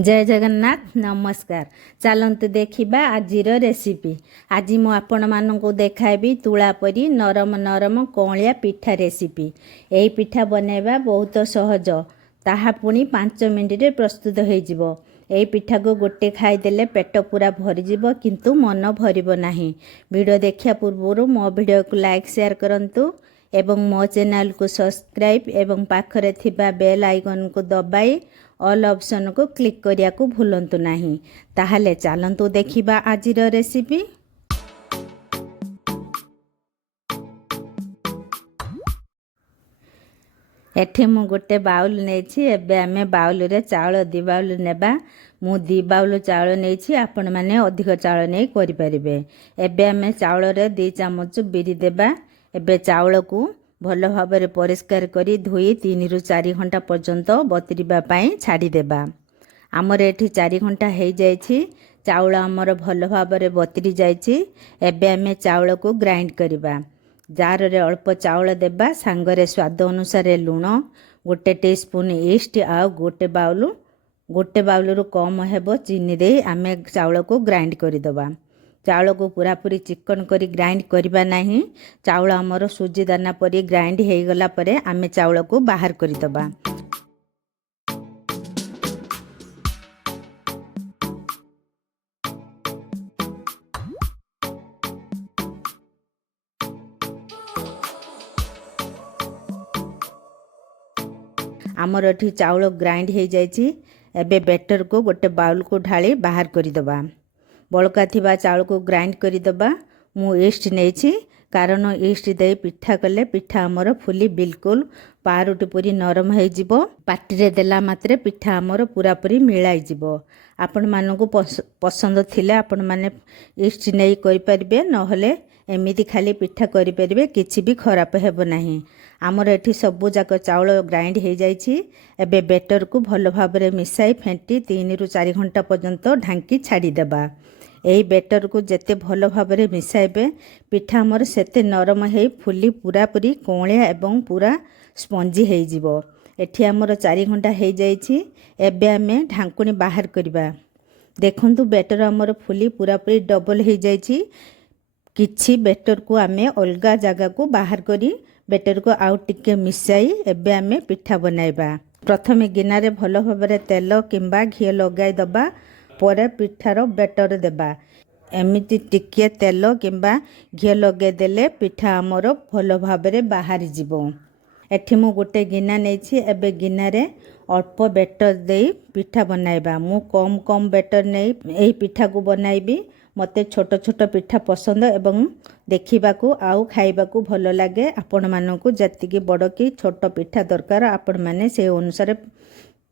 जय जगन्नाथ नमस्कार। चलतु देखा आज रेसिपी। आज मु आपण मानू देखाबी तुला परी नरम नरम कौलिया पिठा रेसिपी। यही पिठा बनैबा बहुत सहज, ताहा पुणी 5 मिनिट प्रस्तुत हो। यही पिठा को गोटे खाईदेले पेट पूरा भरीज किंतु मन भरब नहीं। वीडियो देखा पूर्व मो वीडियो को लाइक शेयर करंतु एवं मो चैनल को सब्सक्राइब एवं पाखरे थिबा बेल आइकन को दबाई ऑल ऑप्शन को क्लिक करिया को भूलंतु नहीं। ताहले चलंतु देखिबा आजिर रेसिपी। एठे मु गोटे बाउल नेछि। एबे आमे बाउल रे चावल दी बाउल नेबा। मु दी बाउल चावल नेछि, आपण माने अधिक चावल नै करि परिबे। एबे आमे चावल रे 2 चम्मच बिरी देबा। एबे चावल को भल भाव में परिष्कार करी धोई 3 ରୁ 4 घंटा पर्यंत बतरीबा पाई छाड़ी देबा। आमर एठी 4 घंटा हो जाइछि। चाउल आमर भल भाव में बतरी जाइछि। एबे आमे चाउल को ग्राइंड करिबा। जार रे अल्प चाउल देबा, सांगरे स्वाद अनुसार लूण, गोटे टीस्पून ईस्ट आ गोटे बाउल रु कम हेबो चीनी दे आमे चाउल को ग्राइंड करिदबा। चाउल को पूरा पूरी चिकन करी ग्राइंड करबा नहीं। चाउल आमर सुजी दाना परी ग्राइंड हो गला परे आमे चाउल को बाहर करिदबा। आमर एठी चाउल ग्राइंड हो जाइछि। एबे बेटर को गोटे बाउल को ढाली बाहर करिदबा। बड़का थिबा चाउल को ग्राइंड करिदबा। मु ईस्ट नेछि, कारण ईस्ट दे पिठा कले पिठा आमर फुली बिल्कुल पारुटी पूरी नरम हो जिवो। पाटी रे देला मात्रे पिठा आमर पूरा पूरी मिलाई जिवो। आपण मानकु पसंद थिले आपण माने ईस्ट नै करि परिबे, नहले एमिति खाली पिठा करि परिबे, किछि भी खराब हेबो नाही। आमर एठी सबु जाक चाउल ग्राइंड हो जाइछि। एबे बेटर को भल भाव में मिसाई फेंटी 3 ରୁ 4 घंटा पर्यंत ढांकी छाड़ी देबा। यही बेटर को जेते भल भाव में मिसाइबे पिठा आमर सेते नरम हो फुली पूरा पूरी कौलिया एवं पूरा स्पंजी हो जिवो। एठी आमर 4 घंटा हो जाइछि। एबे आमे ढांकुनी बाहर करबा। देखंतु बेटर आमर फुली पूरा पूरी डबल हो जाइछि। किछि बेटर को आमे अलगा जगह को बाहर करी बेटर को आउ टिके मिसाई एबे आमे पिठा बनाइबा। प्रथमे गिनारे भल भाव में तेल किंबा घी लगाई दबा, परे पिठार बेटर देबा। एमिति टिके तेल किंबा घी लगे देले पिठा आमर भल भाव में बाहरी जिवो। एठी मु गोटे गिना नेछि। एबे गिनारे अल्प बेटर दे पिठा बनाइबा। मु कम कम बेटर नै एही पिठा को बनाइबी। मते छोट छोट पिठा पसंद एवं देखिबा को आउ खाइबा को भल लागे। आपण मानकु जतिकी बड़ कि छोट पिठा दरकार आपण माने से अनुसार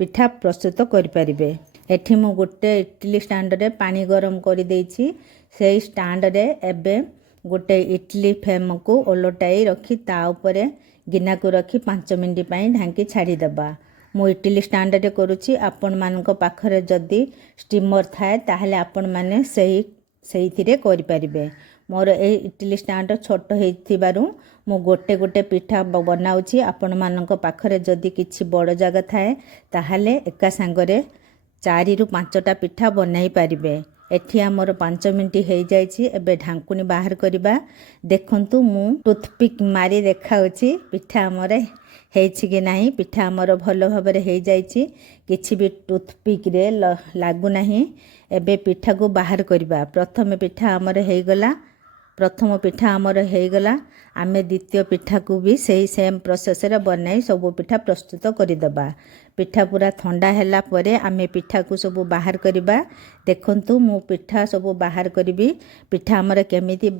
पिठा प्रस्तुत करि परिबे। एठी मु गोटे इडली स्टैंड रे पानी गरम करि देछि। सेही स्टैंड रे एबे गोटे इडली फ्लेम को ओलटाई रखी ता ऊपर गिना को रखी 5 मिनिट पई ढांकी छाड़ी दबा। मु इडली स्टैंड रे करूछि। आपण मानक पाखरे जदी स्टीमर थाए ताहले आपण माने सेही करि परिबे। मोर ए इडली स्टैंड छोट होइथिबारु मु गोटे गोटे पिठा बनाउछि। आपण मानक पाखरे जदी किछि बड़ जगह थाए ताहले एका संगरे 4 ରୁ 5टा पिठा बनाई परिबे। एठी आमर 5 मिनिट हो जाइछि। एबे ढांकुनी बाहर करबा। देखंतु मु टूथपिक मारी देखाउछि पिठा आमर हेछि कि नाही। पिठा आमर भल भाव में हो जाइछि, किछि भी टूथपिक रे लागु नाही। एबे पिठा को बाहर करबा। प्रथम पिठा आमर हो गला। प्रथम पिठा आमर हो गला। आमे द्वितीय पिठा को भी सही सेम प्रोसेस रे बनाई सब पिठा प्रस्तुत करिदबा। पिठा पूरा ठंडा हैला परे आमे पिठा को सब बाहर करबा। देखंतु मु पिठा सब बाहर करबी। पिठा आमर केमिति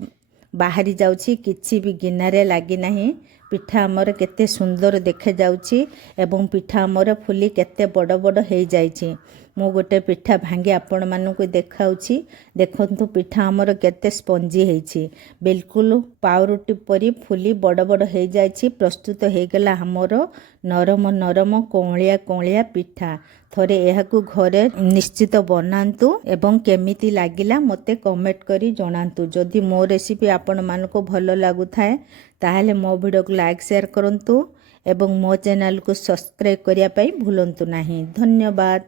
बाहरी जाउछि, किछि भी गिनारे लागी नाही। पिठा आमर केते सुंदर देखे जाउछि एवं पिठा आमर फुली केते बड़ बड़ हो जाइछि। मु गोटे पिठा भांगी आपण मानकु देखाउछि। देखंतु पिठा आमर केते स्पंजी हेछि, बिल्कुल पाउरुटी परी फुली बड़ बड़ हो जाइछि। प्रस्तुत हो गला आमर नरम नरम कौलिया कौलिया पिठा। थरे एहाकु घरे निश्चित बनांतु एवं केमिति लागिला मते कमेंट करी जणांतु। जदि मो रेसिपी आपण मानको भल लागु थाए ताहले मो वीडियो को लाइक शेयर करंतु एवं मो चैनल को सब्सक्राइब करिया पई भूलंतु नाही। धन्यवाद।